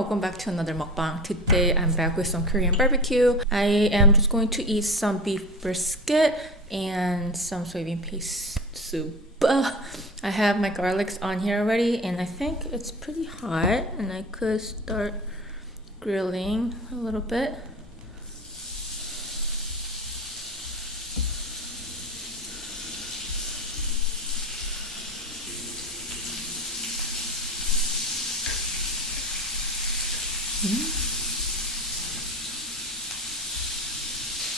welcome back to another mukbang. Today I'm back with some Korean barbecue. I am just going to eat some beef brisket and some soybean paste soup. I have my garlics on here already and I think it's pretty hot and I could start grilling a little bit.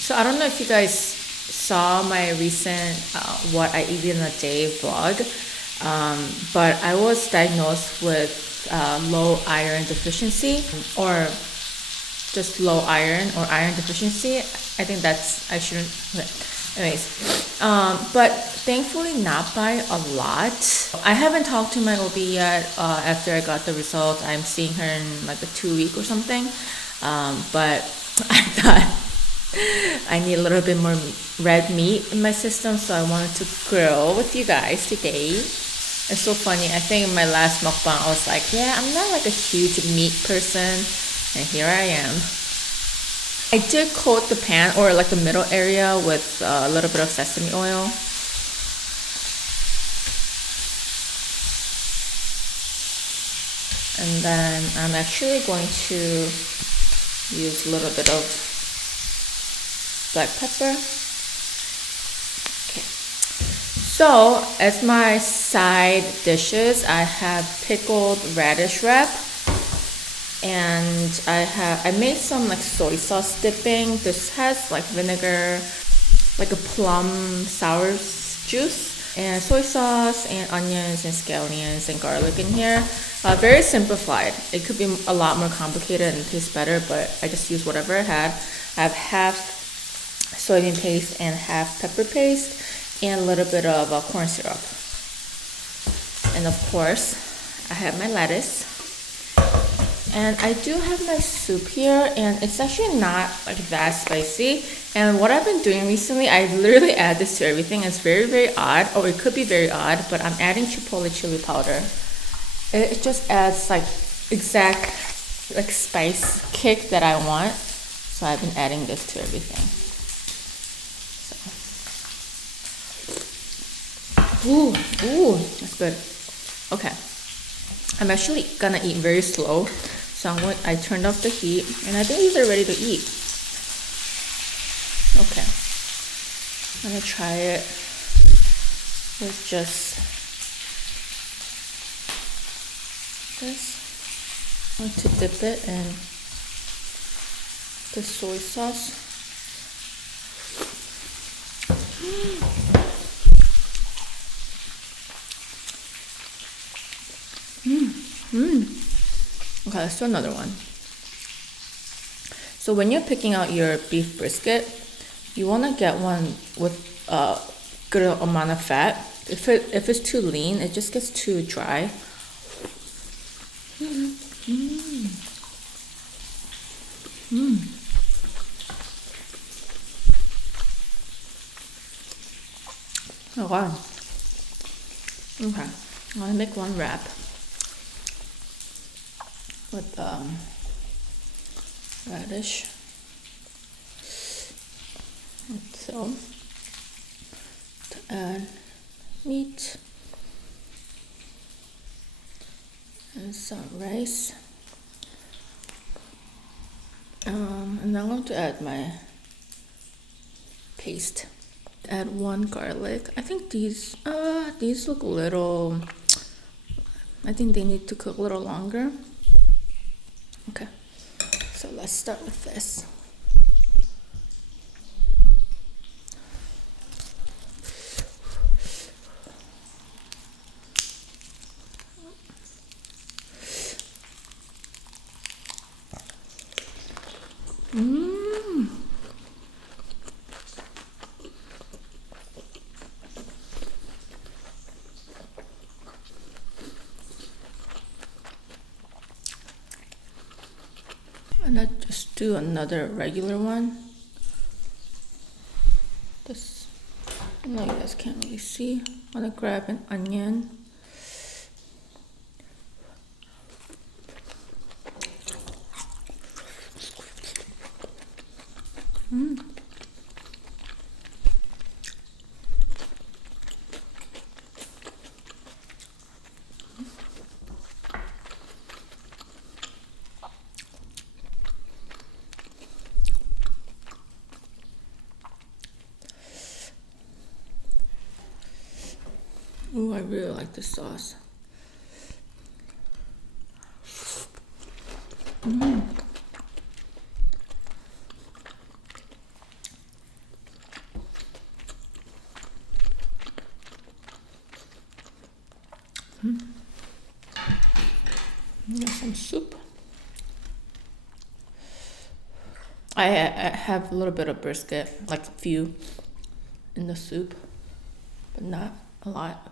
So I don't know if you guys saw my recent what I eat in a day vlog, but I was diagnosed with low iron deficiency or just low iron or iron deficiency. I think I shouldn't, okay. Anyways, but thankfully not by a lot. I haven't talked to my OB yet after I got the results. I'm seeing her in like a 2 week or something, but I thought I need a little bit more red meat in my system, so I wanted to grill with you guys today. It's so funny. I think in my last mukbang I was like, yeah, I'm not like a huge meat person, and here I am. I did coat the pan or like the middle area with a little bit of sesame oil. And then I'm actually going to use a little bit of black pepper. Okay. So as my side dishes, I have pickled radish wrap. And I made some like soy sauce dipping. This has like vinegar, like a plum sour juice, and soy sauce and onions and scallions and garlic in here. Very simplified. It could be a lot more complicated and taste better, but I just used whatever I had. I have half soybean paste and half pepper paste and a little bit of corn syrup. And of course, I have my lettuce. And I do have my soup here, and it's actually not like that spicy. And what I've been doing recently, I literally add this to everything. It's very, very odd, or it could be very odd, but I'm adding chipotle chili powder. It just adds like exact like spice kick that I want. So I've been adding this to everything. So. Ooh, that's good. Okay. I'm actually gonna eat very slow. So I turned off the heat, and I think these are ready to eat. Okay, I'm gonna try it with just this. I want to dip it in the soy sauce. Okay, let's do another one. So when you're picking out your beef brisket, you want to get one with a good amount of fat. If it's too lean, it just gets too dry. Oh wow. Okay, I'm gonna make one wrap with radish. So to add meat and some rice, and I'm going to add my paste. Add one garlic. I think these look a little. I think they need to cook a little longer. Okay, so let's start with this. And let's just do another regular one. This, I know you guys can't really see. I'm gonna grab an onion. Ooh, I really like this sauce. Get some soup. I have a little bit of brisket, like a few in the soup, but not a lot.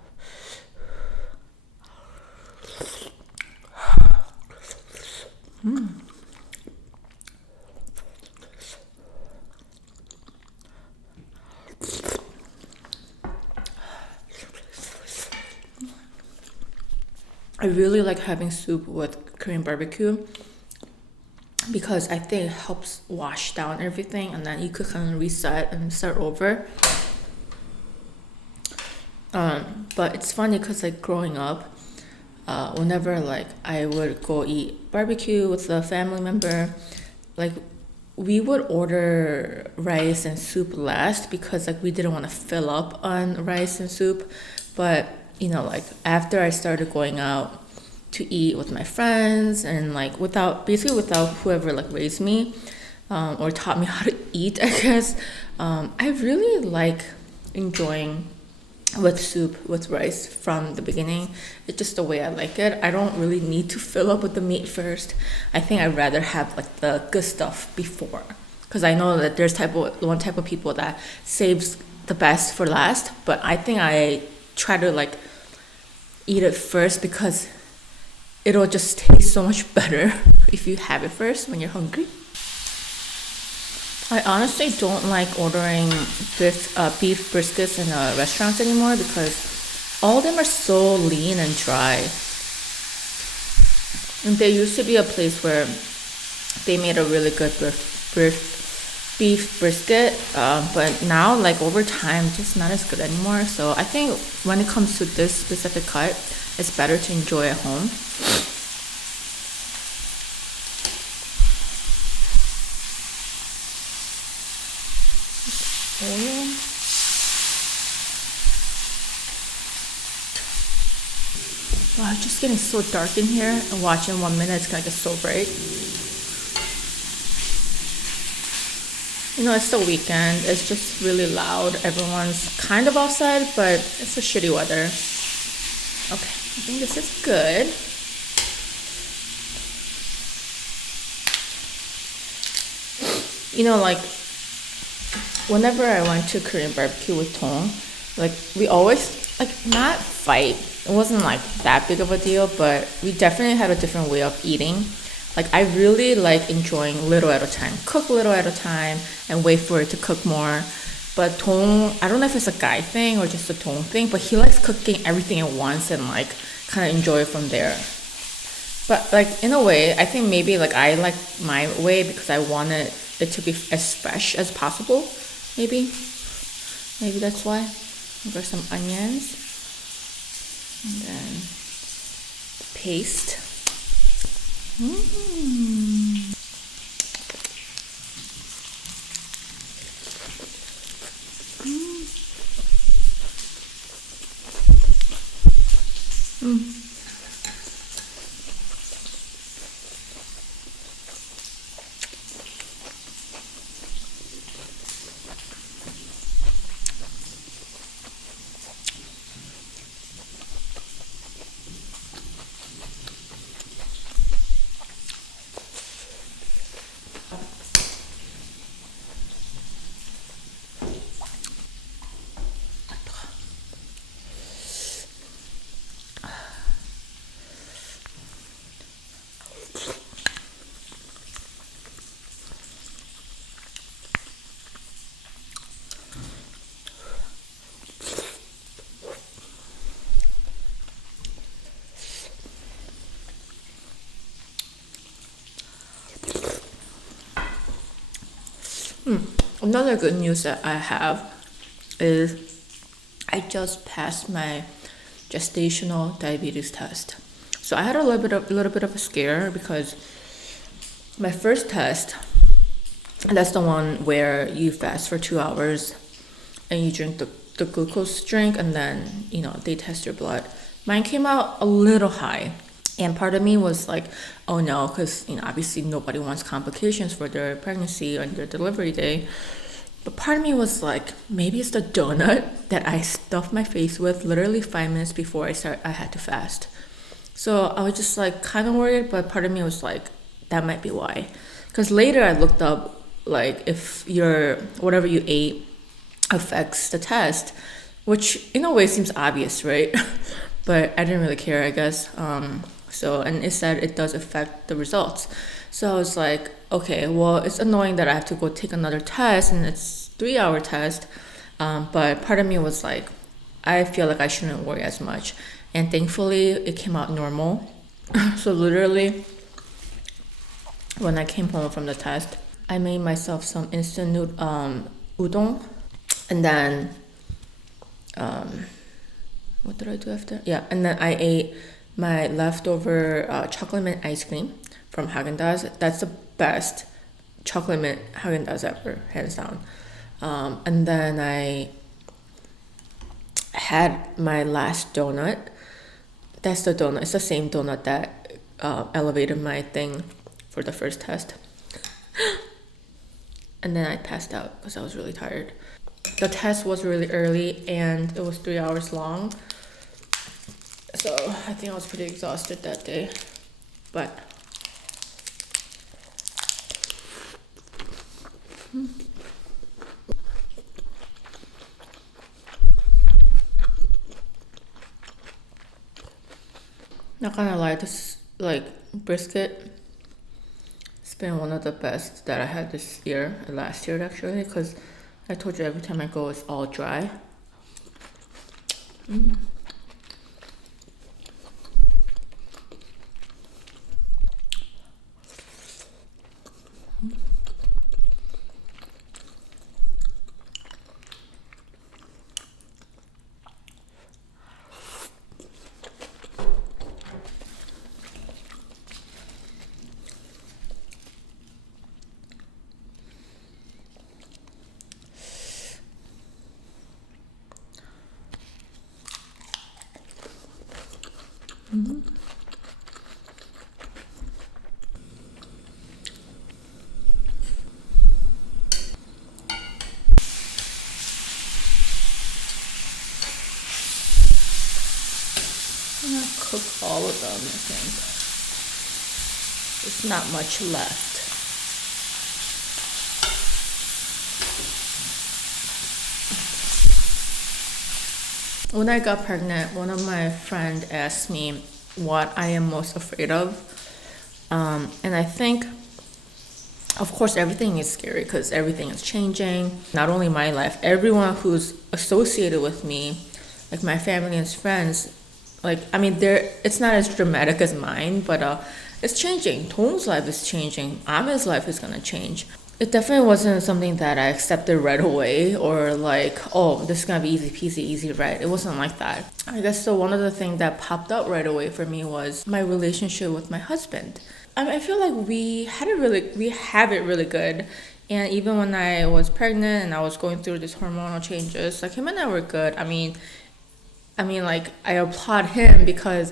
I really like having soup with Korean barbecue because I think it helps wash down everything, and then you could kind of reset and start over. But it's funny because like growing up, whenever like I would go eat barbecue with a family member, like we would order rice and soup last because like we didn't want to fill up on rice and soup. But like after I started going out to eat with my friends and like without whoever like raised me or taught me how to eat, I guess, I really like enjoying with soup with rice from the beginning. It's just the way I like it. I don't really need to fill up with the meat first. I think I'd rather have like the good stuff before, because I know that there's one type of people that saves the best for last, but I think I try to like eat it first because it'll just taste so much better if you have it first when you're hungry. I honestly don't like ordering beef briskets in restaurants anymore because all of them are so lean and dry. And there used to be a place where they made a really good beef brisket, but now like over time it's just not as good anymore. So I think when it comes to this specific cut, it's better to enjoy at home. Oil. Wow, it's just getting so dark in here, and watching 1 minute it's gonna get so bright. It's the weekend. It's just really loud. Everyone's kind of outside, but it's a shitty weather. Okay, I think this is good. Like whenever I went to Korean barbecue with Tong, like we always like not fight. It wasn't like that big of a deal, but we definitely had a different way of eating. Like I really like enjoying little at a time, cook little at a time, and wait for it to cook more. But Tong, I don't know if it's a guy thing or just a Tong thing, but he likes cooking everything at once and like kind of enjoy it from there. But like in a way, I think maybe like I like my way because I wanted it to be as fresh as possible. Maybe that's why. There's some onions and then the paste. another good news that I have is I just passed my gestational diabetes test. So I had a little bit of a scare because my first test, that's the one where you fast for 2 hours and you drink the glucose drink, and then they test your blood. Mine came out a little high, and part of me was like, oh no, because obviously nobody wants complications for their pregnancy or their delivery day. But part of me was like, maybe it's the donut that I stuffed my face with literally 5 minutes before I had to fast. So I was just like kind of worried, but part of me was like, that might be why. Because later I looked up like if whatever you ate affects the test, which in a way seems obvious, right? But I didn't really care, I guess. And it said it does affect the results. So I was like, okay, well, it's annoying that I have to go take another test, and it's 3-hour test. But part of me was like, I feel like I shouldn't worry as much. And thankfully, it came out normal. So literally, when I came home from the test, I made myself some instant udon, and then what did I do after? Yeah, and then I ate my leftover chocolate mint ice cream from Haagen-Dazs. That's the best chocolate mint Haagen-Dazs ever, hands down. And then I had my last donut. That's the donut. It's the same donut that elevated my thing for the first test. And then I passed out because I was really tired. The test was really early and it was 3 hours long. So I think I was pretty exhausted that day. But not gonna lie, this like brisket, it's been one of the best that I had this year, last year actually, because I told you every time I go it's all dry. I'm gonna cook all of them, I think. There's not much left. When I got pregnant, one of my friends asked me what I am most afraid of. And I think, of course, everything is scary because everything is changing. Not only my life, everyone who's associated with me, like my family and friends, it's not as dramatic as mine, but it's changing. Tong's life is changing. Ame's life is gonna change. It definitely wasn't something that I accepted right away or like, oh, this is gonna be easy peasy, easy right. It wasn't like that. I guess so one of the things that popped up right away for me was my relationship with my husband. I feel like we have it really good. And even when I was pregnant and I was going through these hormonal changes, like him and I were good. I applaud him because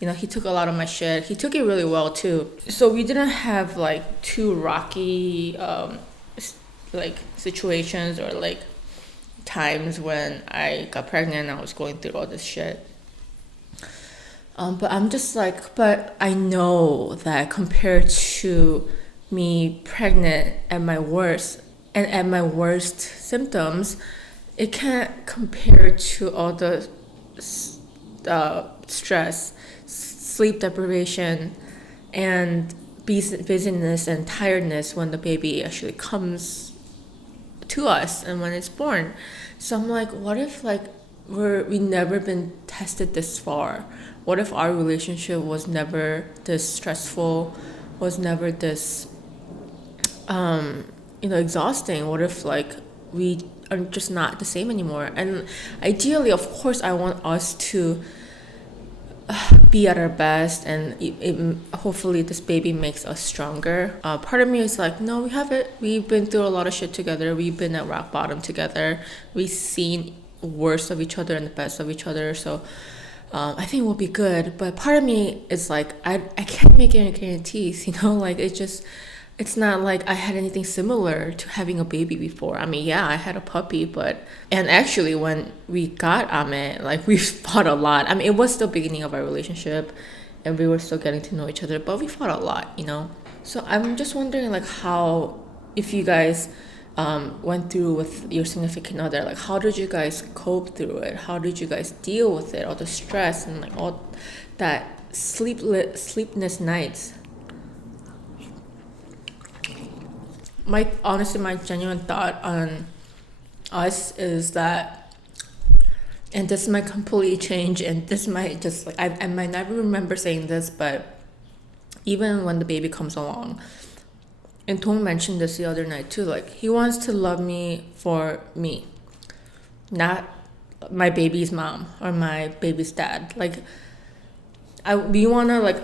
he took a lot of my shit. He took it really well too. So we didn't have like too rocky situations or like times when I got pregnant and I was going through all this shit. But I'm just like, but I know that compared to me pregnant at my worst and at my worst symptoms, it can't compare to all the stress, sleep deprivation, and busyness and tiredness when the baby actually comes to us and when it's born. So I'm like, what if we never been tested this far? What if our relationship was never this stressful, was never this exhausting? What if like we are just not the same anymore? And ideally, of course, I want us to be at our best, and hopefully this baby makes us stronger. Part of me is like, no, we've been through a lot of shit together, we've been at rock bottom together, we've seen worst of each other and the best of each other, so I think we'll be good. But part of me is like, I can't make any guarantees, like it's not like I had anything similar to having a baby before. I mean, yeah, I had a puppy, and actually when we got Ame, like we fought a lot. I mean, it was the beginning of our relationship and we were still getting to know each other, but we fought a lot, So I'm just wondering like if you guys went through with your significant other, like how did you guys cope through it? How did you guys deal with it? All the stress and like all that sleepless nights. My genuine thought on us is that, and this might completely change, and this might just like I might never remember saying this, but even when the baby comes along, and Tong mentioned this the other night too, like he wants to love me for me, not my baby's mom or my baby's dad. Like we want to like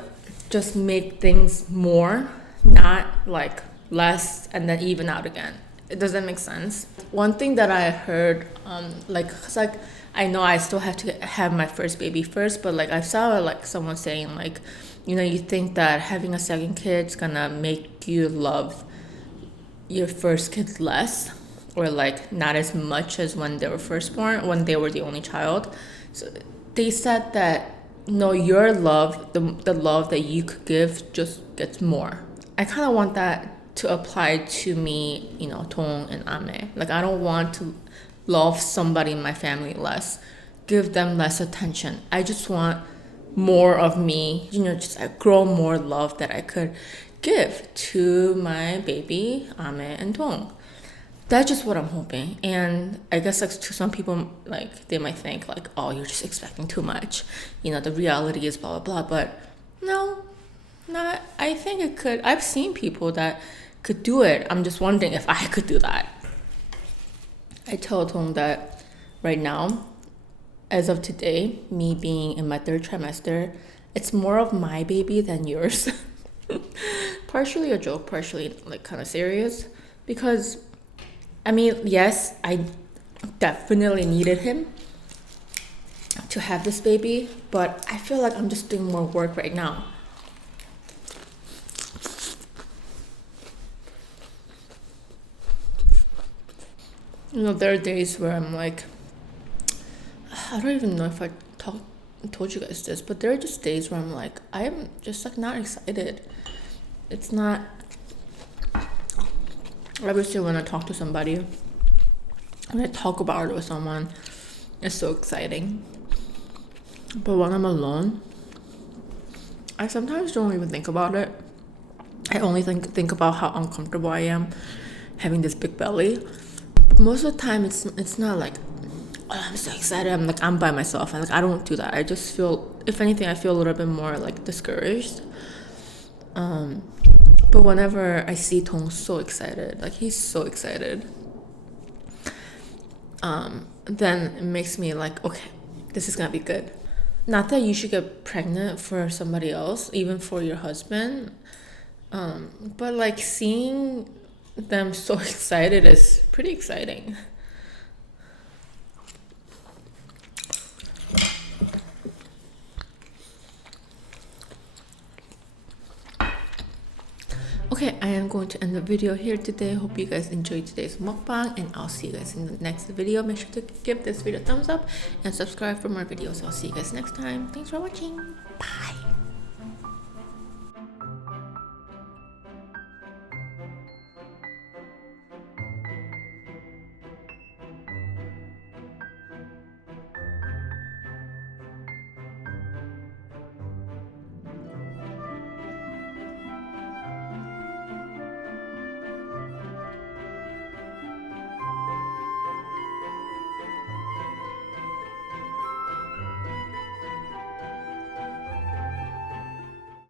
just make things more, not like less and then even out again. It doesn't make sense. One thing that I heard, cause like I know I still have to have my first baby first, but like I saw like someone saying like, you think that having a second kid's gonna make you love your first kid less, or like not as much as when they were first born, when they were the only child. So they said that no, your love, the love that you could give just gets more. I kind of want that to apply to me, Tong and Ame. Like I don't want to love somebody in my family less, give them less attention. I just want more of me, just grow more love that I could give to my baby, Ame and Tong. That's just what I'm hoping. And I guess like to some people, like they might think like, oh, you're just expecting too much. The reality is blah, blah, blah. But no, not. I think it could. I've seen people that could do it. I'm just wondering if I could do that. I told Tong that right now, as of today, me being in my 3rd trimester, it's more of my baby than yours. Partially a joke, partially like kind of serious, because I mean, yes, I definitely needed him to have this baby, but I feel like I'm just doing more work right now. There are days where I'm like, I don't even know if I told you guys this, but there are just days where I'm like, I'm just like not excited. It's not. Obviously, when I talk to somebody, when I talk about it with someone, it's so exciting. But when I'm alone, I sometimes don't even think about it. I only think about how uncomfortable I am having this big belly. But most of the time, it's not like, oh, I'm so excited. I'm by myself, and like I don't do that. I just feel, if anything, I feel a little bit more like discouraged. But whenever I see Tong so excited, like he's so excited, then it makes me like, okay, this is gonna be good. Not that you should get pregnant for somebody else, even for your husband, but like seeing them so excited is pretty exciting. Okay, I am going to end the video here today. Hope you guys enjoyed today's mukbang, and I'll see you guys in the next video. Make sure to give this video a thumbs up and subscribe for more videos. I'll see you guys next time. Thanks for watching.